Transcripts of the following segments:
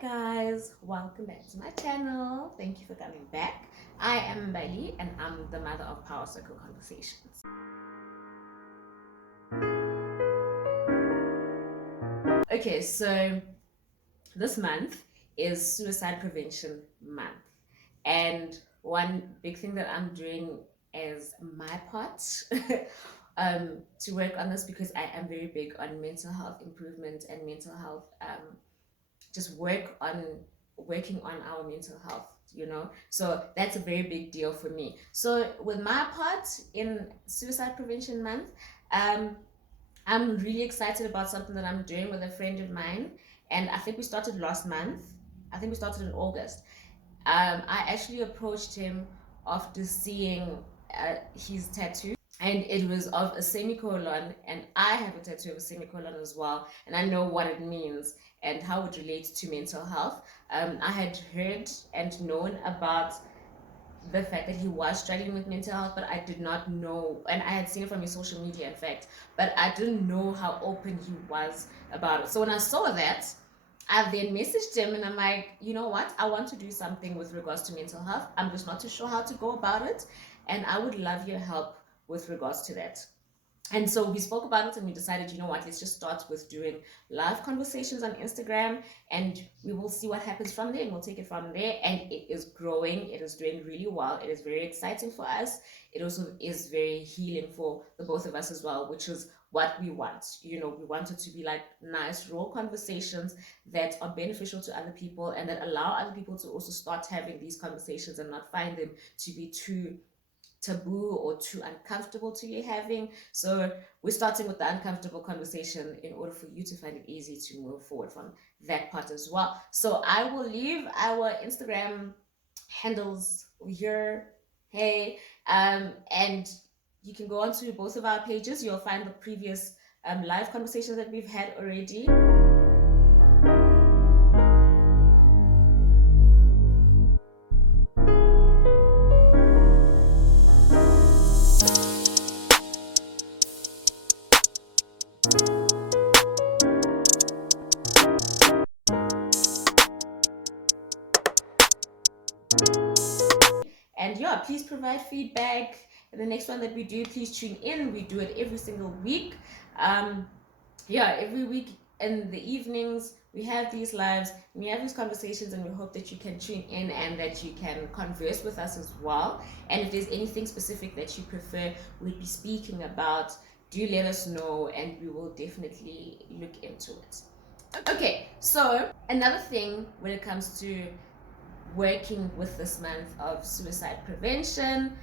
Guys, welcome back to my channel. Thank you for coming back. I am Mbali and I'm the mother of Power Circle Conversations. Okay, so this month is Suicide Prevention Month, and one big thing that I'm doing as my part to work on this, because I am very big on mental health improvement and mental health just working on our mental health, so that's a very big deal for me. So with my part in Suicide Prevention Month, um I'm really excited about something that I'm doing with a friend of mine, and I think we started last month. I think we started in August. I actually approached him after seeing his tattoo, and it was of a semicolon, and I have a tattoo of a semicolon as well, and I know what it means and how it relates to mental health. I had heard and known about the fact that he was struggling with mental health, but I did not know, and I had seen it from his social media, in fact, but I didn't know how open he was about it. So when I saw that, I then messaged him and I'm like, you know what? I want to do something with regards to mental health. I'm just not too sure how to go about it, and I would love your help with regards to that. And so we spoke about it and we decided, you know what, let's just start with doing live conversations on Instagram, and we will see what happens from there, and we'll take it from there. And it is growing, it is doing really well, it is very exciting for us. It also is very healing for the both of us as well, which is what we want. We want it to be like nice, raw conversations that are beneficial to other people and that allow other people to also start having these conversations and not find them to be too taboo or too uncomfortable to you having. So we're starting with the uncomfortable conversation in order for you to find it easy to move forward from that part as well. So I will leave our Instagram handles here. Hey, and you can go onto both of our pages. You'll find the previous live conversations that we've had already. And yeah, please provide feedback. And the next one that we do, please tune in. We do it every single week. Every week in the evenings, we have these lives, we have these conversations, and we hope that you can tune in and that you can converse with us as well. And if there's anything specific that you prefer we'd be speaking about, do let us know and we will definitely look into it. Okay, so another thing when it comes to working with this month of suicide prevention,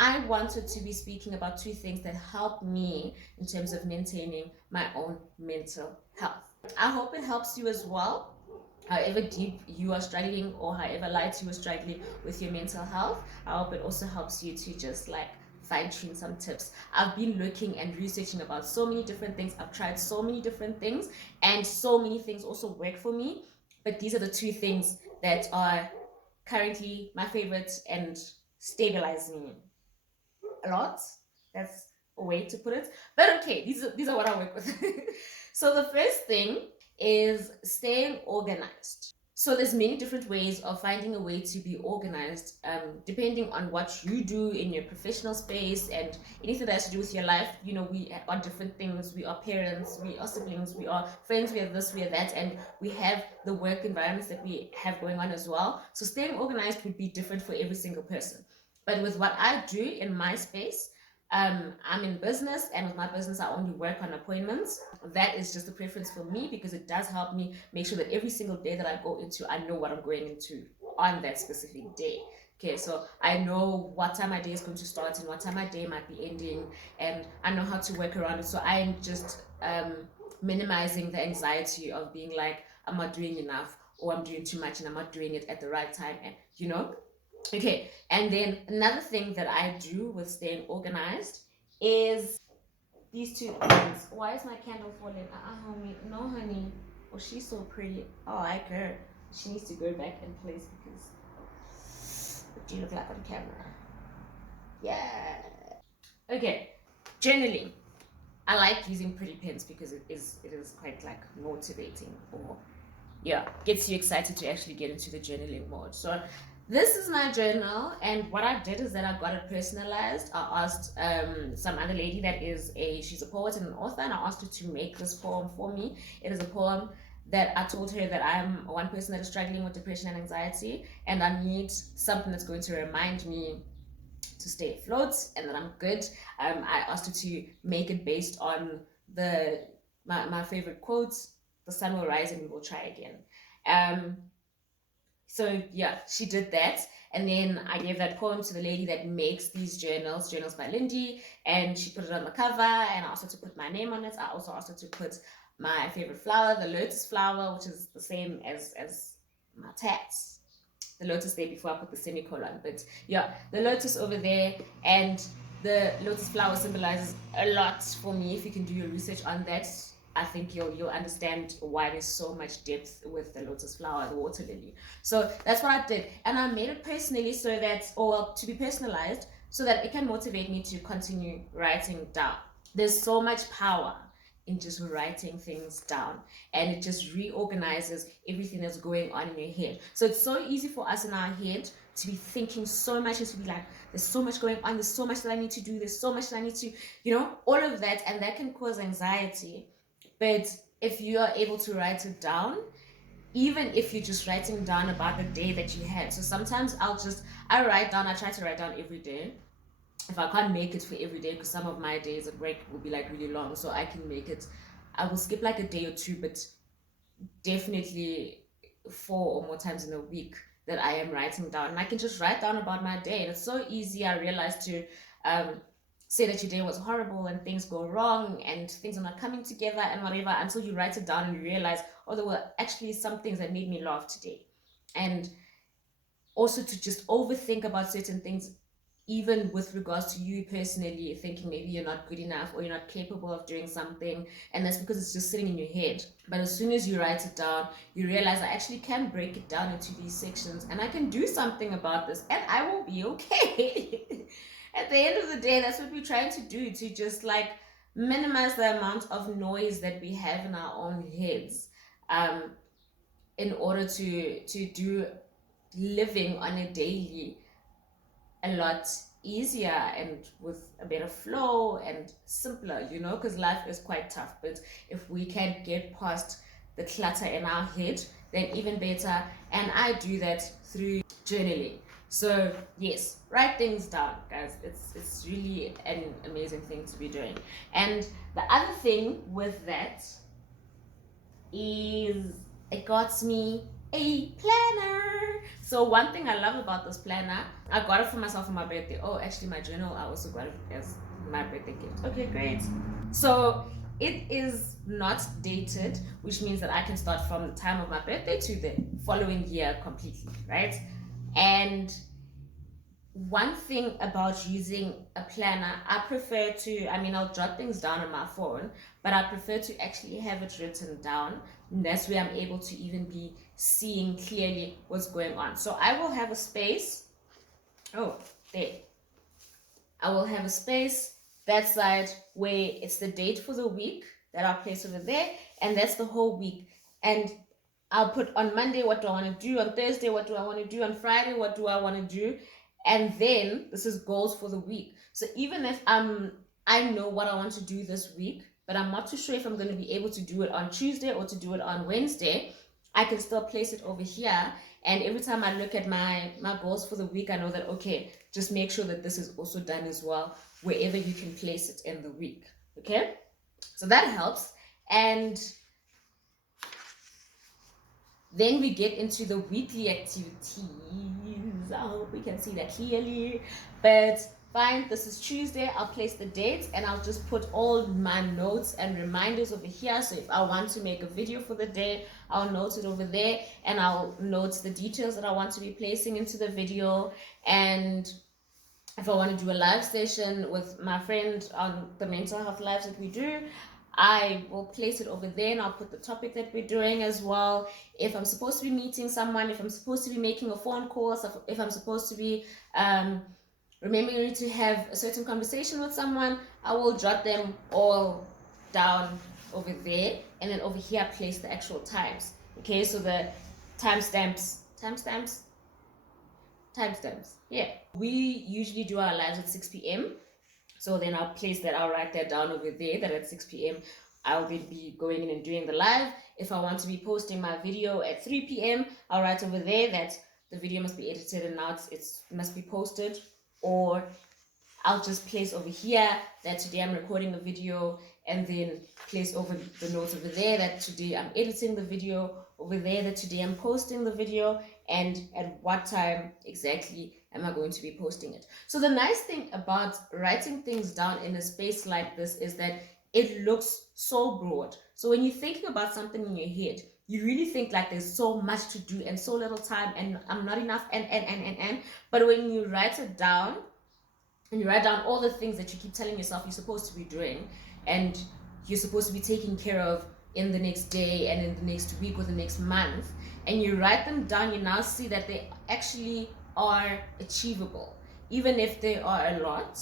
I wanted to be speaking about two things that help me in terms of maintaining my own mental health. I hope it helps you as well. However deep you are struggling or however light you are struggling with your mental health, I hope it also helps you to just like fine tune some tips. I've been looking and researching about so many different things. I've tried so many different things, and so many things also work for me. But these are the two things that are currently my favorite and stabilize me a lot. That's a way to put it. But okay, these are what I work with. So the first thing is staying organized. So there's many different ways of finding a way to be organized, depending on what you do in your professional space and anything that has to do with your life. We are different things. We are parents, we are siblings, we are friends, we are this, we are that, and we have the work environments that we have going on as well. So staying organized would be different for every single person. But with what I do in my space, I'm in business, and with my business, I only work on appointments. That is just a preference for me because it does help me make sure that every single day that I go into, I know what I'm going into on that specific day. Okay, so I know what time my day is going to start and what time my day might be ending, and I know how to work around it. So I'm just minimizing the anxiety of being like, I'm not doing enough, or I'm doing too much and I'm not doing it at the right time, and. Okay, and then another thing that I do with staying organized is these two things. Why is my candle falling? Homie. No, honey. Oh, she's so pretty. Oh, I like her. She needs to go back in place because what do you look like on camera? Yeah. Okay, journaling. I like using pretty pens because it is quite like motivating, or yeah, gets you excited to actually get into the journaling mode. So this is my journal, and what I did is that I got it personalized. I asked some other lady that is she's a poet and an author, and I asked her to make this poem for me. It is a poem that I told her that I'm one person that is struggling with depression and anxiety, and I need something that's going to remind me to stay afloat and that I'm good. I asked her to make it based on my favorite quotes: "The sun will rise and we will try again." Um, so yeah, she did that, and then I gave that poem to the lady that makes these journals by Lindy, and she put it on the cover. And I asked her to put my name on it. I also asked her to put my favorite flower, the lotus flower, which is the same as my tats, the lotus there before I put the semicolon. But yeah, the lotus over there, and the lotus flower symbolizes a lot for me. If you can do your research on that, I think you'll understand why there's so much depth with the lotus flower, the water lily. So that's what I did, and I made it personally so that, or to be personalized, so that it can motivate me to continue writing down. There's so much power in just writing things down, and it just reorganizes everything that's going on in your head. So it's so easy for us in our head to be thinking so much, and to be like, there's so much going on, there's so much that I need to do, there's so much that I need to, all of that, and that can cause anxiety. But if you are able to write it down, even if you're just writing down about the day that you had. So sometimes I try to write down every day. If I can't make it for every day, because some of my days at work will be like really long, so I can make it. I will skip like a day or two, but definitely 4 or more times in a week that I am writing down. And I can just write down about my day. And it's so easy, I realized, to say that your day was horrible and things go wrong and things are not coming together and whatever, until you write it down and you realize, oh, there were actually some things that made me laugh today. And also to just overthink about certain things, even with regards to you personally, thinking maybe you're not good enough or you're not capable of doing something, and that's because it's just sitting in your head. But as soon as you write it down, you realize, I actually can break it down into these sections and I can do something about this, and I will be okay. At the end of the day, that's what we're trying to do, to just like minimize the amount of noise that we have in our own heads, in order to do living on a daily a lot easier and with a better flow and simpler, because life is quite tough. But if we can get past the clutter in our head, then even better. And I do that through journaling. So yes, write things down, guys. It's really an amazing thing to be doing. And the other thing with that is it got me a planner. So one thing I love about this planner, I got it for myself for my birthday. Oh, actually, my journal, I also got it as my birthday gift. Okay, great. So it is not dated, which means that I can start from the time of my birthday to the following year completely, right? And one thing about using a planner, I prefer to, I'll jot things down on my phone, but I prefer to actually have it written down. And that's where I'm able to even be seeing clearly what's going on. So I will have a space. Oh, there. I will have a space that side where it's the date for the week that I'll place over there, and that's the whole week. And I'll put on Monday, what do I want to do? On Thursday, what do I want to do? On Friday, what do I want to do? And then this is goals for the week. So even if I know what I want to do this week, but I'm not too sure if I'm going to be able to do it on Tuesday or to do it on Wednesday, I can still place it over here. And every time I look at my goals for the week, I know that, okay, just make sure that this is also done as well, wherever you can place it in the week. Okay? So that helps. And then we get into the weekly activities. I hope we can see that clearly. But fine, this is Tuesday. I'll place the date and I'll just put all my notes and reminders over here. So if I want to make a video for the day, I'll note it over there, and I'll note the details that I want to be placing into the video. And if I want to do a live session with my friend on the mental health lives that we do, I will place it over there, and I'll put the topic that we're doing as well. If I'm supposed to be meeting someone, if I'm supposed to be making a phone call, if I'm supposed to be remembering to have a certain conversation with someone, I will jot them all down over there, and then over here place the actual times Okay, so the timestamps, yeah. We usually do our lives at 6 p.m. So then I'll write that down over there that at 6 p.m. I'll then be going in and doing the live. If I want to be posting my video at 3 p.m., I'll write over there that the video must be edited and now it must be posted. Or I'll just place over here that today I'm recording a video, and then place over the notes over there that today I'm editing the video, over there that today I'm posting the video, and at what time exactly am I going to be posting it. So the nice thing about writing things down in a space like this is that it looks so broad. So when you're thinking about something in your head, you really think like there's so much to do and so little time and I'm not enough and. But when you write it down, and you write down all the things that you keep telling yourself you're supposed to be doing and you're supposed to be taking care of in the next day and in the next week or the next month, and you write them down, you now see that they actually are achievable. Even if they are a lot,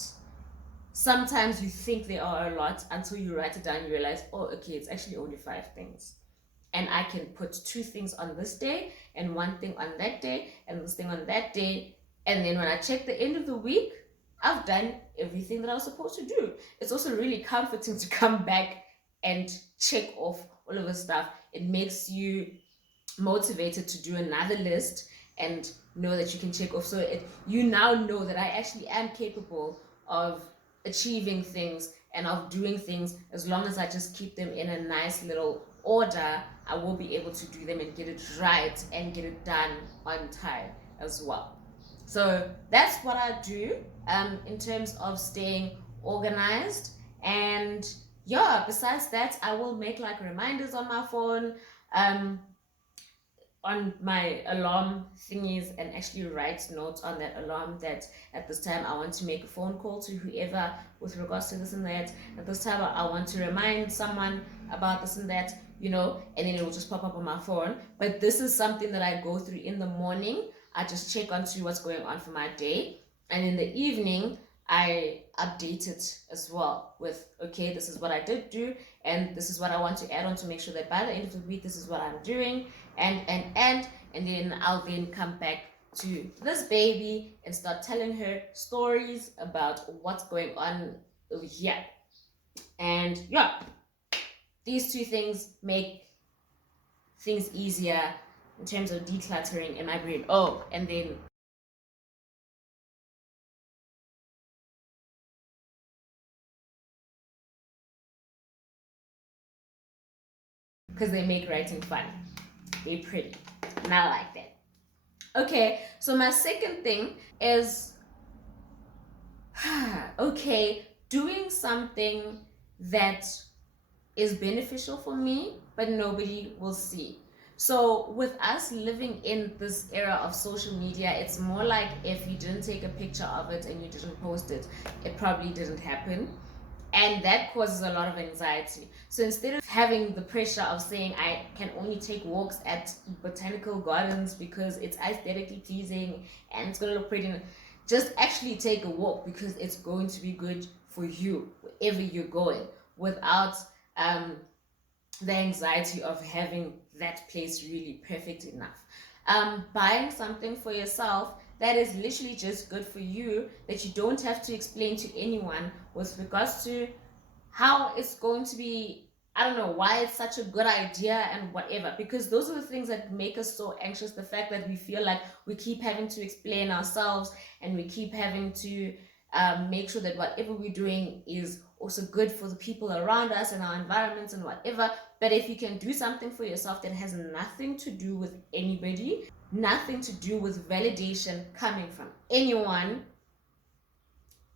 sometimes you think they are a lot until you write it down and you realize, oh, okay, it's actually only 5 things. And I can put 2 things on this day and 1 thing on that day and this thing on that day. And then when I check the end of the week, I've done everything that I was supposed to do. It's also really comforting to come back and check off all of the stuff. It makes you motivated to do another list and know that you can check off. So you now know that I actually am capable of achieving things and of doing things. As long as I just keep them in a nice little order, I will be able to do them and get it right and get it done on time as well. So that's what I do in terms of staying organized. And yeah, besides that, I will make like reminders on my phone, on my alarm thingies, and actually write notes on that alarm that at this time I want to make a phone call to whoever with regards to this and that. At this time I want to remind someone about this and that, and then it will just pop up on my phone. But this is something that I go through in the morning. I just check onto what's going on for my day, and in the evening I update it as well with, okay, this is what I did do and this is what I want to add on to make sure that by the end of the week this is what I'm doing, and then I'll then come back to this baby and start telling her stories about what's going on over here. And yeah, these 2 things make things easier in terms of decluttering in my brain. Oh, and then because they make writing fun, they're pretty, and I like that. Okay, so my second thing is okay, doing something that is beneficial for me but nobody will see. So with us living in this era of social media, it's more like if you didn't take a picture of it and you didn't post it, it probably didn't happen. And that causes a lot of anxiety. So instead of having the pressure of saying I can only take walks at botanical gardens because it's aesthetically pleasing and it's going to look pretty, just actually take a walk because it's going to be good for you wherever you're going, without the anxiety of having that place really perfect enough. Buying something for yourself that is literally just good for you, that you don't have to explain to anyone with regards to how it's going to be, I don't know, why it's such a good idea and whatever, because those are the things that make us so anxious. The fact that we feel like we keep having to explain ourselves and we keep having to make sure that whatever we're doing is also good for the people around us and our environments and whatever. But if you can do something for yourself that has nothing to do with anybody, nothing to do with validation coming from anyone,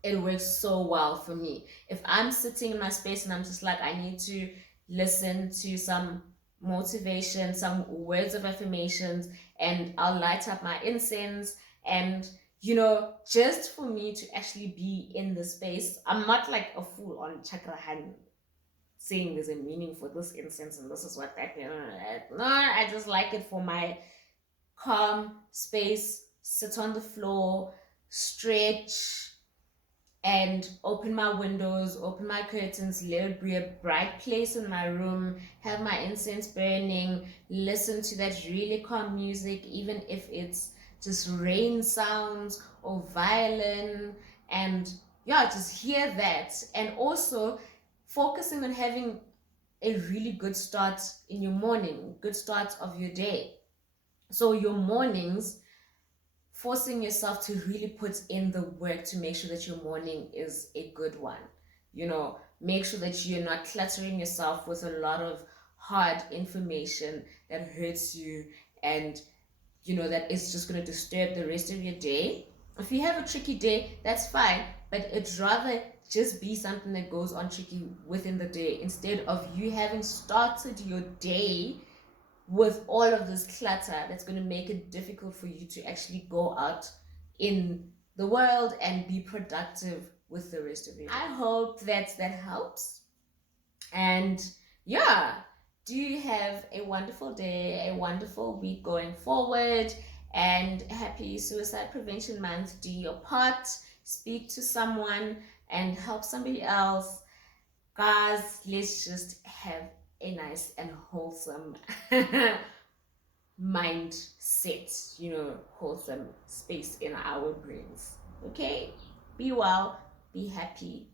it works so well for me. If I'm sitting in my space and I'm just like, I need to listen to some motivation, some words of affirmations, and I'll light up my incense, and just for me to actually be in the space. I'm not like a fool on Chakrahan saying there's a meaning for this incense and this is what that means. No, I just like it for my calm space, sit on the floor, stretch, and open my windows, open my curtains, let it be a bright place in my room, have my incense burning, listen to that really calm music, even if it's just rain sounds or violin, and yeah, just hear that. And also focusing on having a really good start in your morning, good start of your day. So your mornings, forcing yourself to really put in the work to make sure that your morning is a good one. Make sure that you're not cluttering yourself with a lot of hard information that hurts you, and that is just going to disturb the rest of your day. If you have a tricky day, that's fine, but it's rather just be something that goes on tricky within the day, instead of you having started your day with all of this clutter that's going to make it difficult for you to actually go out in the world and be productive with the rest of your day. I hope that helps. And yeah, do you have a wonderful day, a wonderful week going forward, and happy Suicide Prevention Month. Do your part, speak to someone, and help somebody else. Guys, let's just have a nice and wholesome mindset, wholesome space in our brains. Okay? Be well, be happy,